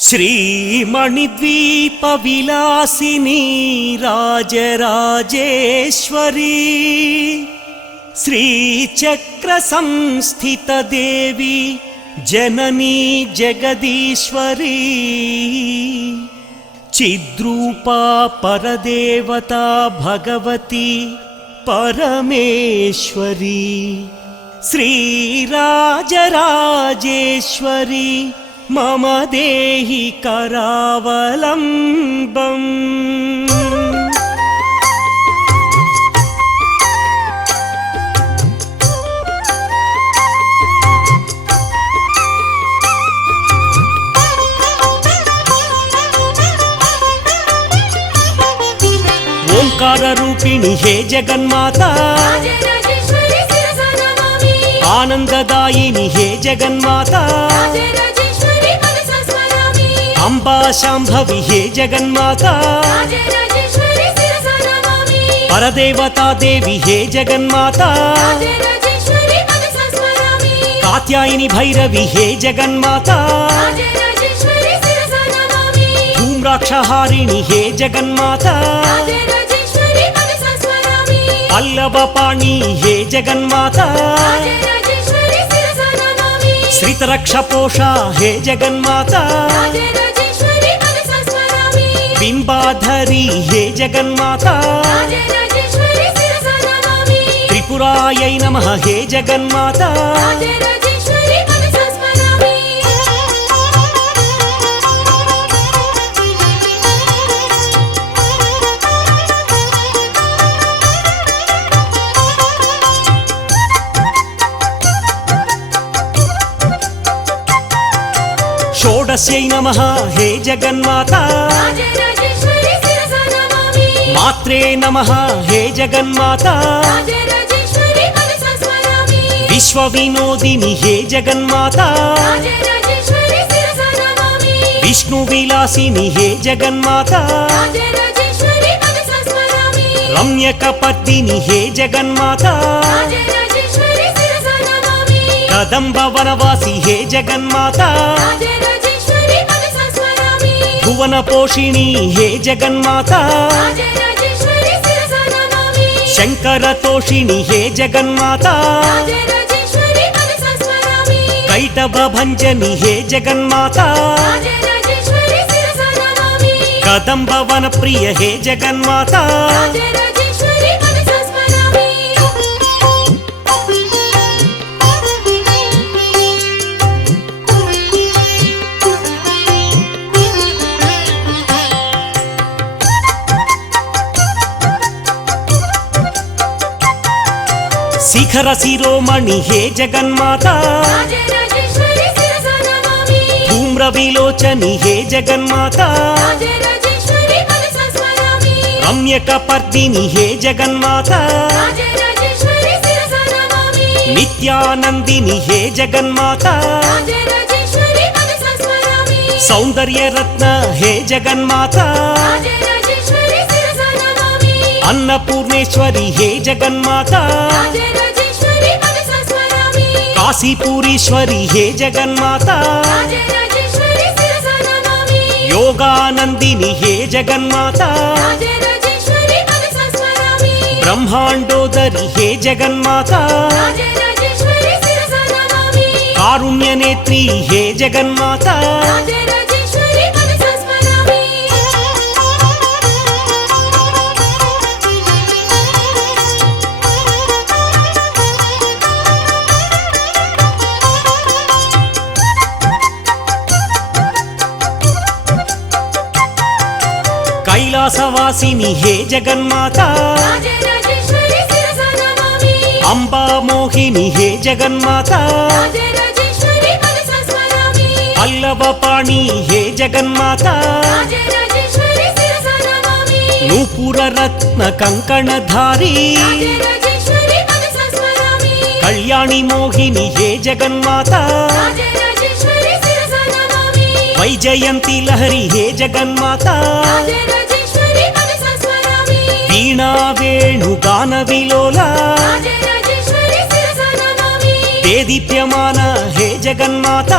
శ్రీమణిద్వీప విలాసిని రాజరాజేశ్వరి శ్రీచక్ర సంస్థిత దేవి జననీ జగదీశ్వరి చిద్రూపా పరదేవతా భగవతి పరమేశ్వరి శ్రీరాజరాజేశ్వరి మమ దేహి కరావలంబం. ఓంకార రూపిణి హే జగన్మాత, ఆనందదాయిని హే జగన్మాత, అంబా శాంభవి హే జగన్మాత, పరదేవతా దేవి హే జగన్మాత, కాత్యాయని భైరవి హే జగన్మాత, ధూమ్రాక్షహారిణి హే జగన్మాత, పల్లవపాణి హే జగన్మాత, శ్రితరక్షపోష హే జగన్మాత, బింబాధరి హే జగన్మాత, త్రిపురాయై నమః హే జగన్మాత. షోడశై నమః హే జగన్మాత, మాత్రే నమః హే జగన్మాత, విశ్వవినోదిని హే జగన్మాత, విష్ణు విలాసిని హే జగన్మాత, రమ్యకపర్దిని హే జగన్మాత, కదంబ వనవాసి హే జగన్మాత, భువన పోషిణి హే జగన్మాత, శంకర తోషిణి హే జగన్మాత, కైటభ భంజని హే జగన్మాత, కదంబ వన ప్రియ హే జగన్మాత. శిఖర శిరోమణి హే జగన్మాత, ధూమ్ర విలోచని హే జగన్మాత, రమ్యకపర్దిని హే జగన్మాత, నిత్యానందిని హే జగన్మాత, సౌందర్యరత్న హే జగన్మాత, అన్నపూర్ణేశ్వరి హే జగన్మాత, కాశీపూరీశ్వరి హే జగన్మాత, యోగానందిని హే జగన్మాత, బ్రహ్మాండోదరి హే జగన్మాత, కారుణ్యనేత్రి హే జగన్మాత. కైలాసవాసిని హే జగన్మాత, అంబా మోహిని హే జగన్మాత, పల్లవపాణి హే జగన్మాత, నూపుర రత్న కంకణధారి కళ్యాణి మోహిని హే జగన్మాత, వైజయంతి లహరి హే జగన్మాత, వీణా వేణుగాన విలోల దేదీప్యమాన హే జగన్మాత,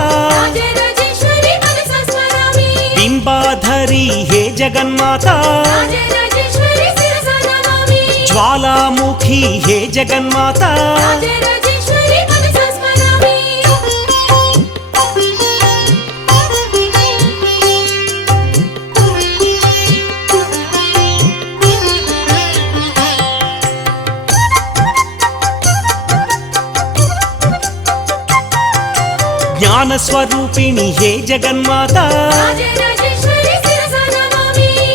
बिम्बाधरी हे जगन्माता ज्वालामुखी हे जगन्माता ज्ञान स्वरूपिणी हे जगन्माता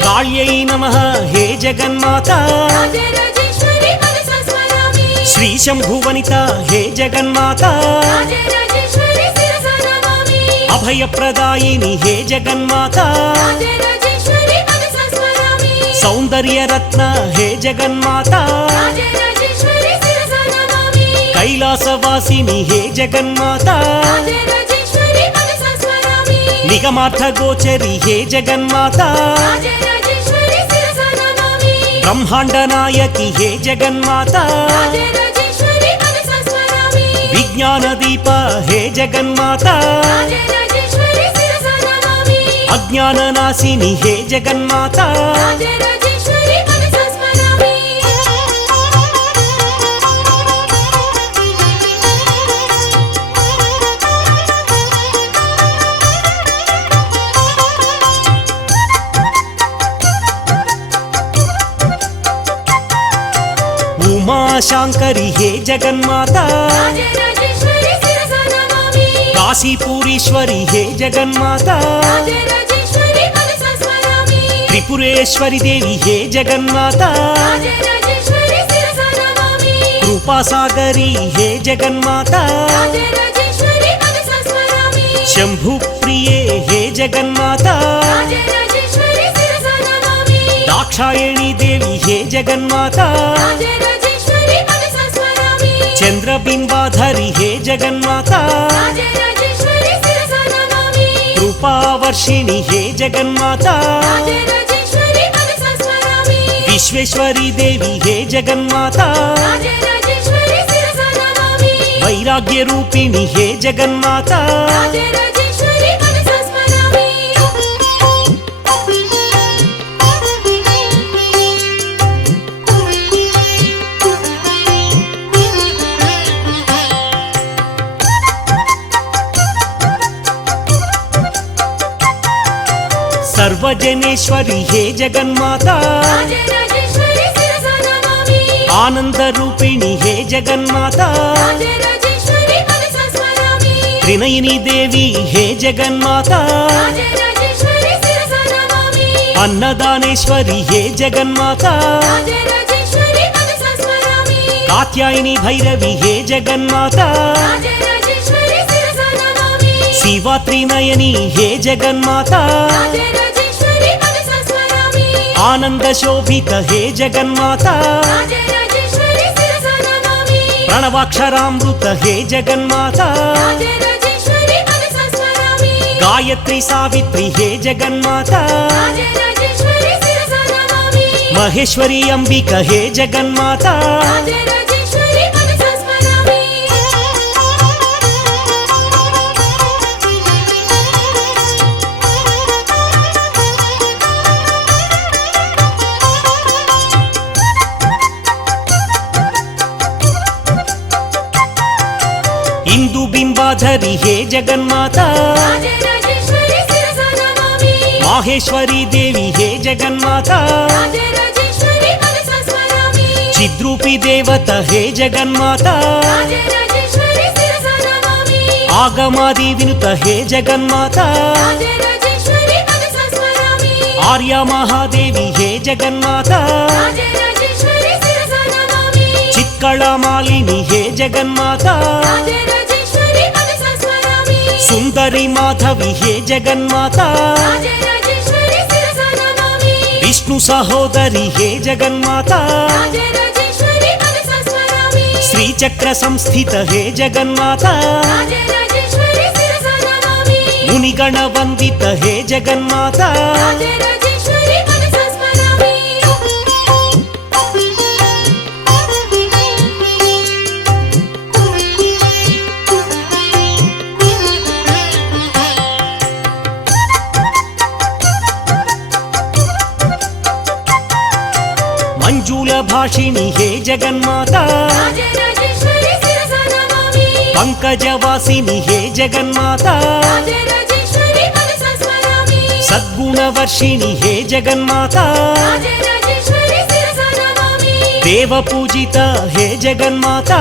काल्यै नमः हे जगन्माता श्री शंभुवनिता हे जगन्माता अभयप्रदायिनी हे जगन्माता सौंदर्य रत्न हे जगन्माता कैलासवासिनी हे जगन्माता निगमार्थ गोचरी हे जगन्माता ब्रह्मांड नायकी हे जगन्माता विज्ञान दीप हे जगन्माता अज्ञान नाशिनी हे जगन्माता उमा शांकरी हे जगन्माता काशीपुरीश्वरी हे जगन्माता त्रिपुरेश्वरी देवी हे जगन्माता कृपासागरी हे जगन्माता शंभुप्रिये हे जगन्माता दाक्षायणी देवी हे जगन्माता चंद्रबिंबाधरी हे जगन्माता कृपावर्षिणी हे जगन्माता विश्वेश्वरी देवी हे जगन्माता वैराग्य रूपिणी हे जगन्माता सर्वजनेश्वरी हे जगन्माता आनंद रूपिणी हे जगन्माता त्रिनयनी देवी हे जगन्माता अन्नदानेश्वरी हे जगन्माता कात्यायनी भैरवी हे जगन्माता शिवा त्रिनयनी हे जगन्माता आनंद शोभित हे जगन्माता प्रणवाक्षरामृत हे जगन्माता गायत्री सावित्री हे जगन्माता महेश्वरी अंबिका हे जगन्माता इंदु बिंबाधरी हे जगन्माता माहेश्वरी देवी हे जगन्माता चिद्रूपी देवता हे जगन्माता आगमादि विनुत हे जगन्माता आर्या महादेवी हे जगन्माता चित्कला मालिनी हे जगन्माता सुंदरी माधवी हे जगन्माता विष्णु सहोदरी हे जगन्माता श्रीचक्र संस्थित हे जगन्माता मुनिगण वंदित हे जगन्माता भाषिणि हे जगन्माता पंकजवासिनि हे जगन्माता सद्गुणवर्षिणि हे जगन्माता देवपूजिता हे जगन्माता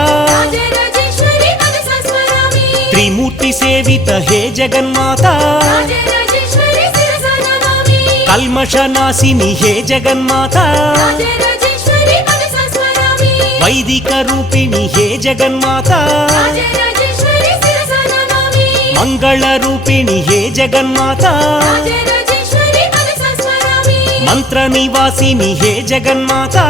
त्रिमूर्तिसेवित हे जगन्माता कल्मषनाशिनि हे जगन्माता वैदिकरूपिणि हे जगन्माता मंगलरूपिणि हे जगन्माता मंत्रनिवासिनि हे जगन्माता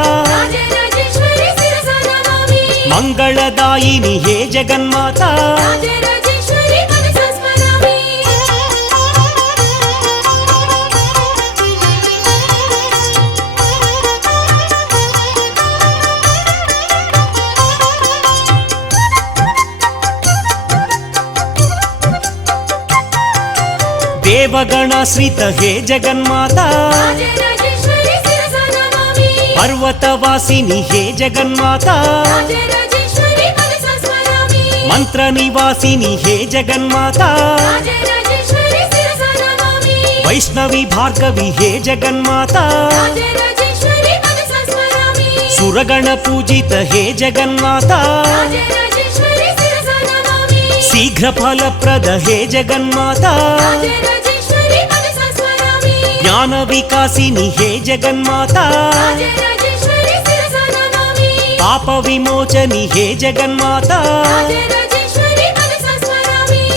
मंगलदायिनि हे जगन्माता देवगणाश्रित हे जगन्माता पर्वतवासिनि हे जगन्माता मंत्रनिवासिनि हे जगन्माता वैष्णवी भार्गवी हे जगन्माता सुरगण पूजित हे जगन्माता शीघ्र फलप्रद हे जगन्माता ज्ञान विकासिनि हे जगन्माता पाप विमोचनि हे जगन्माता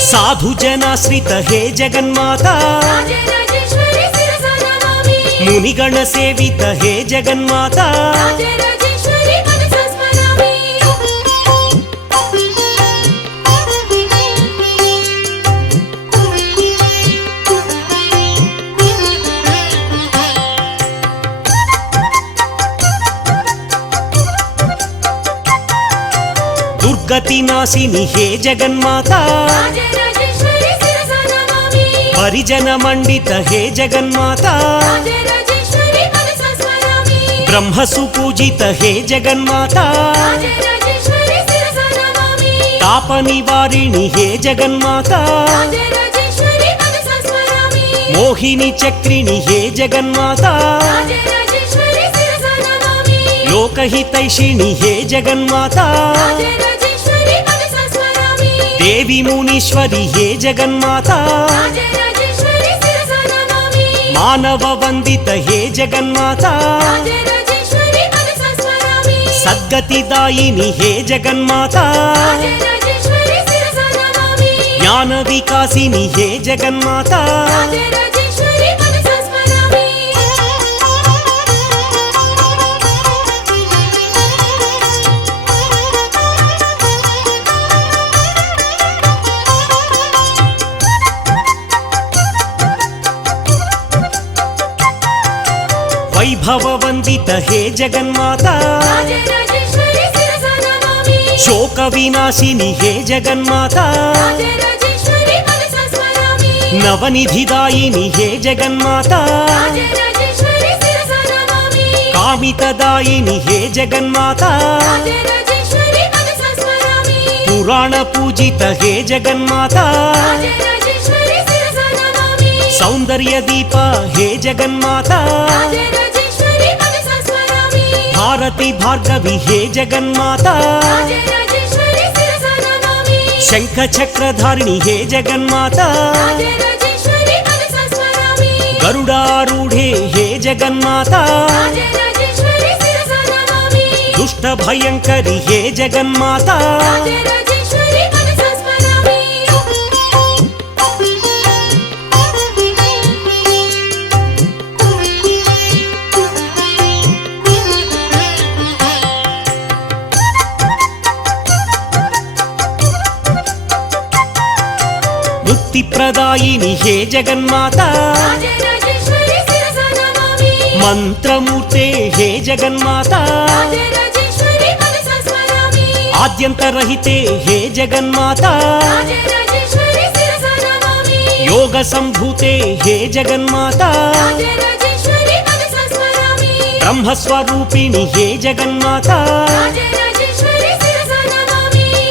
साधु जनाश्रित हे जगन्माता मुनिगण सेवित हे जगन्माता दुर्गतिनाशिनि हे जगन्माता परिजन मंडित हे जगन्माता ब्रह्म सुपूजित हे जगन्माता ताप निवारिणि हे जगन्माता मोहिनी चक्रिणि हे जगन्माता लोकहितैषिणि हे जगन्माता देवी मुनीश्वरी हे जगन्माता मानव वंदित हे जगन्माता सद्गतिदायिनि हे जगन्माता ज्ञान विकासिनि हे जगन्माता वैभव वंदित हे जगन्माता शोक विनाशिनि हे जगन्माता नवनिधिदायिनि हे जगन्माता कामितदायिनि हे जगन्माता पुराण पूजित हे जगन्माता सौंदर्य दीप हे जगन्माता भारती भार्गवी हे जगन्माता शंख चक्रधारिणी हे जगन्माता गरुडारूढ़े हे जगन्माता दुष्ट भयंकरी हे जगन्माता प्रदायिनी हे जगन्माता मंत्रमूर्ते हे जगन्माता आद्यंतरहिते हे जगन्माता योग संभूते हे जगन्माता ब्रह्मस्वरूपिणि हे जगन्माता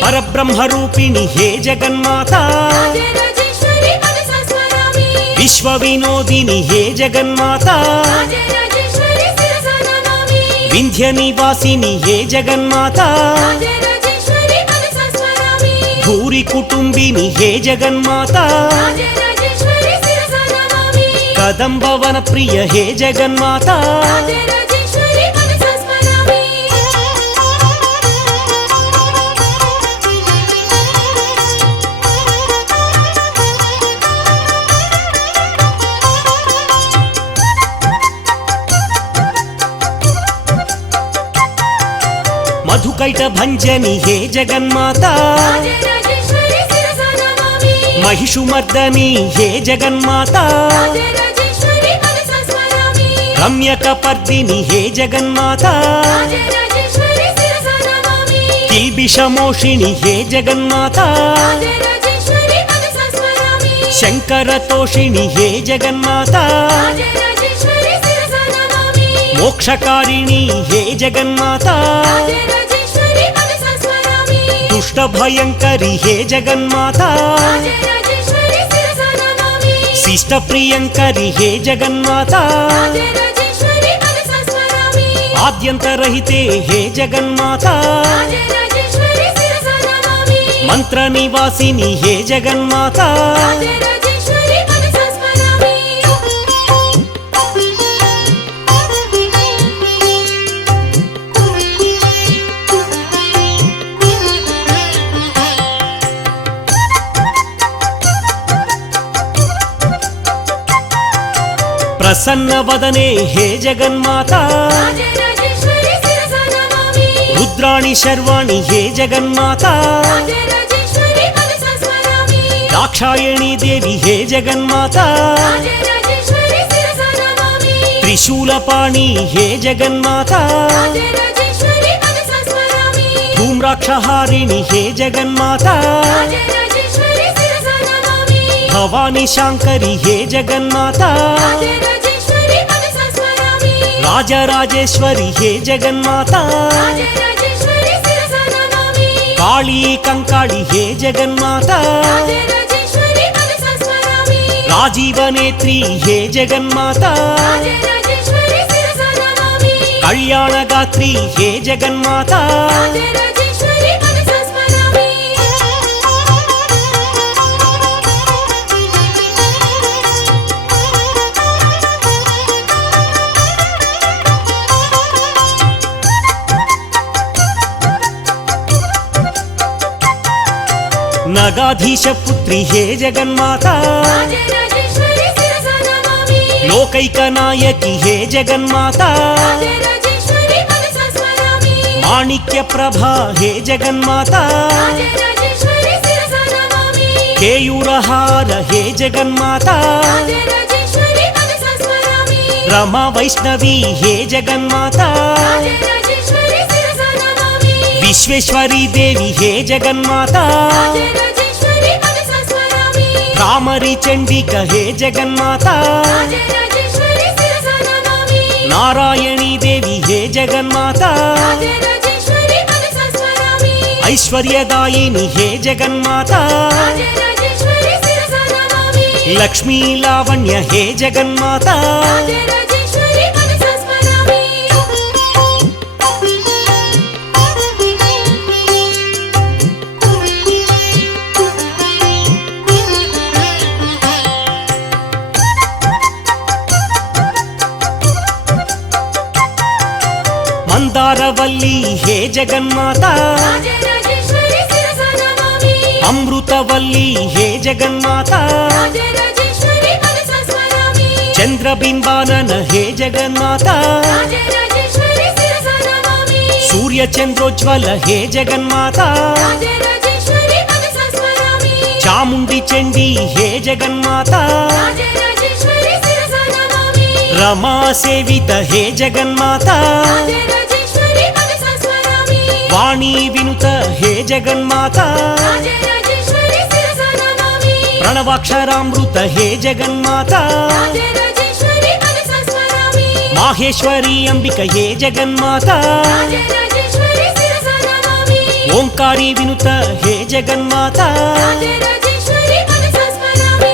परब्रह्मरूपिणि हे जगन्माता विश्वविनोदिनि हे जगन्माता विन्ध्यनिवासिनि हे जगन्माता भूरि कुटुम्बिनि हे जगन्माता कदम्बवन प्रिय हे जगन्माता मधुकैट भंजनि हे जगन्माता महिषुमर्दनि हे जगन्माता रम्यकपर्दिनि हे जगन्माता किल्बिषमोषिणि हे जगन्माता शङ्करतोषिणि हे जगन्माता मोक्षकारिणि हे जगन्माता दुष्टभयंकरि हे जगन्माता शिष्टप्रियंकरि हे जगन्माता आद्यन्तरहिते हे जगन्माता मंत्रनिवासिनि हे जगन्माता प्रसन्न वदने हे जगन्माता रुद्राणि शर्वाणि हे जगन्माता दाक्षायणी देवी हे जगन्माता त्रिशूलपाणि हे जगन्माता धूम्राक्षहारिणि हे जगन्माता भवानी शांकरी हे जगन्माता राजराजेश्वरी हे जगन्माता काली कंकाली हे जगन्माता राजीवनेत्री हे जगन्माता कल्याणगात्री हे जगन्माता नगाधीश पुत्री हे जगन्माता लोकैकनायकी हे जगन्माता माणिक्य प्रभा हे जगन्माता केयूरहार हे जगन्माता रमा वैष्णवी हे जगन्माता विश्वेश्वरी देवी हे जगन्माता कामरी चंडिका हे जगन्माता नारायणी देवी हे जगन्माता ऐश्वर्यदायिनी हे जगन्माता लक्ष्मी लावण्य हे जगन्माता मंदारवल्ली हे जगन्माता अमृतवल्ली हे जगन्माता चंद्रबिंबानन हे जगन्माता सूर्यचंद्रोज्वल हे जगन्माता चामुंडी चंडी हे जगन्माता रमा सेवित हे जगन्माता वाणी विनुत हे जगन्माता प्रणवाक्षरामृत हे जगन्माता माहेश्वरी अंबिकये जगन्माता राजराजेश्वरी शिरसा नमामि ओंकारी विनुत हे जगन्माता राजराजेश्वरी मनसा स्मरामि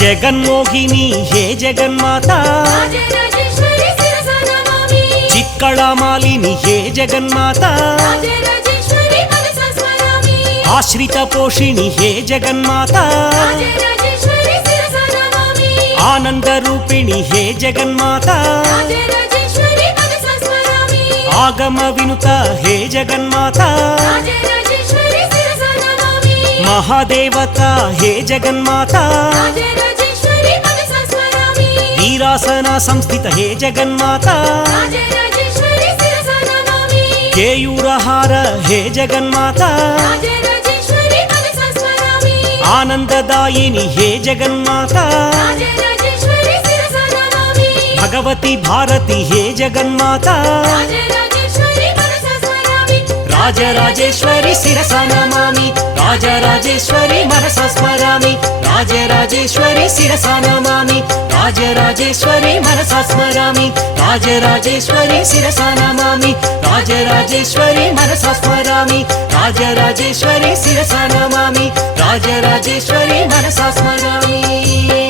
जगन्मोहिनी हे जगन्माता राजराजेश्वरी शिरसा नमामि चिक्कळमालिनी हे जगन्माता राजराजेश्वरी मनसा स्मरामि आश्रित पोषिणी हे जगन्माता राजराजेश्वरी शिरसा नमामि आनंद रूपिणी हे जगन्माता राजराजेश्वरी मनसा स्मरामि आगम विनुता हे जगन्माता राजराजेश्वरी शिरसा नमामि महादेवता हे जगन्माता राजराजेश्वरी मनसा स्मरामि वीरासना संस्थित हे जगन्माता राजराजेश्वरी शिरसा नमामि केयूरहार हे जगन्माता राजराजेश्वरी मनसा स्मरामि आनंददायिनी हे जगन्माता राजराजेश्वरी शिरसा नमामि भगवती भारती हे जगन्माता राजराजेश्वरी मनसा स्मरामि राजराजेश्वरी शिरसा नमामि राजराजेश्वरी मनसा स्मरामि राजराजेश्वरी शिरसा नमामि राजराजेश्वरी मनसा स्मरामि राजराजेश्वरी शिरसा नमामि राजराजेश्वरी मनसा स्मरामि राजराजेश्वरी शिरसा नमामि राजराजेश्वरी मनसा स्मरामि।